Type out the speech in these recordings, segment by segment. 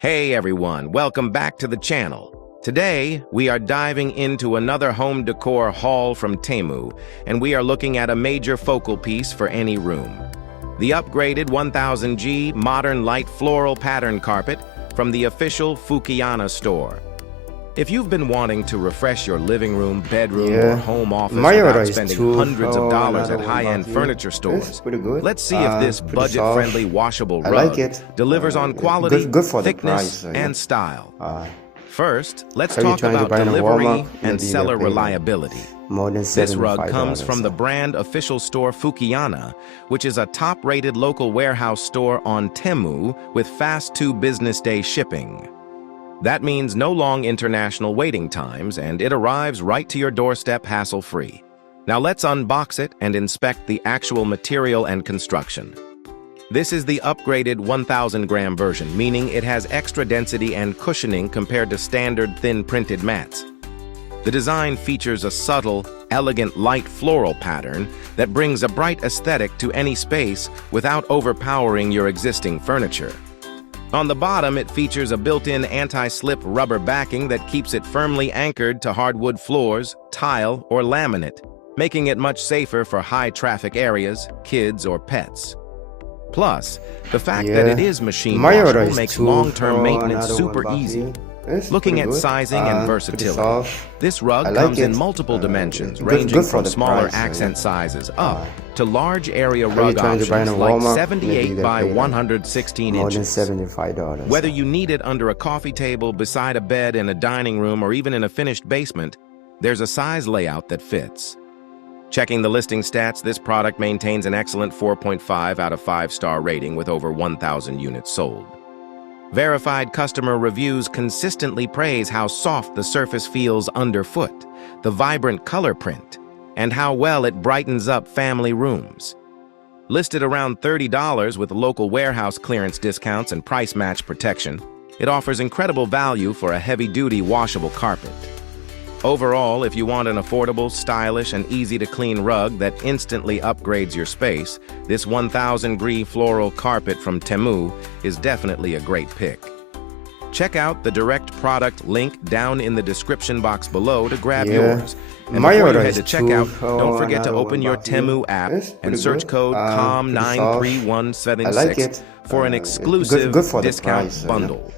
Hey everyone, welcome back to the channel. Today, we are diving into another home decor haul from Temu, and we are looking at a major focal piece for any room. The upgraded 1000G modern light floral pattern carpet from the official FUKIANA store. If you've been wanting to refresh your living room, bedroom, or home office without spending hundreds of dollars at high-end furniture stores, let's see if this budget-friendly washable rug delivers on quality, thickness, and style. First, let's talk about delivery and seller reliability. This rug comes from the brand official store FUKIANA, which is a top-rated local warehouse store on Temu with fast 2-business-day shipping. That means no long international waiting times, and it arrives right to your doorstep hassle-free. Now let's unbox it and inspect the actual material and construction. This is the upgraded 1000-gram version, meaning it has extra density and cushioning compared to standard thin printed mats. The design features a subtle, elegant light floral pattern that brings a bright aesthetic to any space without overpowering your existing furniture. On the bottom, it features a built-in anti-slip rubber backing that keeps it firmly anchored to hardwood floors, tile, or laminate, making it much safer for high-traffic areas, kids, or pets. Plus, the fact that it is machine washable makes long-term maintenance super easy. Looking at sizing and versatility, this rug comes in multiple dimensions, ranging from smaller accent sizes up to large area rug options like 78 by 116 inches. Whether you need it under a coffee table, beside a bed, in a dining room, or even in a finished basement, there's a size layout that fits. Checking the listing stats, this product maintains an excellent 4.5 out of 5-star rating with over 1,000 units sold. Verified customer reviews consistently praise how soft the surface feels underfoot, the vibrant color print, and how well it brightens up family rooms. Listed around $30 with local warehouse clearance discounts and price match protection, it offers incredible value for a heavy-duty washable carpet. Overall, if you want an affordable, stylish, and easy-to-clean rug that instantly upgrades your space, this 1000-degree floral carpet from Temu is definitely a great pick. Check out the direct product link down in the description box below to grab yours. And before you head to checkout, don't forget to open your Temu app and search code COM93176 for an exclusive discount bundle.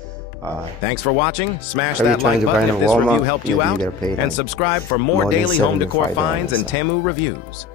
Thanks for watching. Smash that like button if this review helped you out, and subscribe for more daily home decor finds and Temu reviews.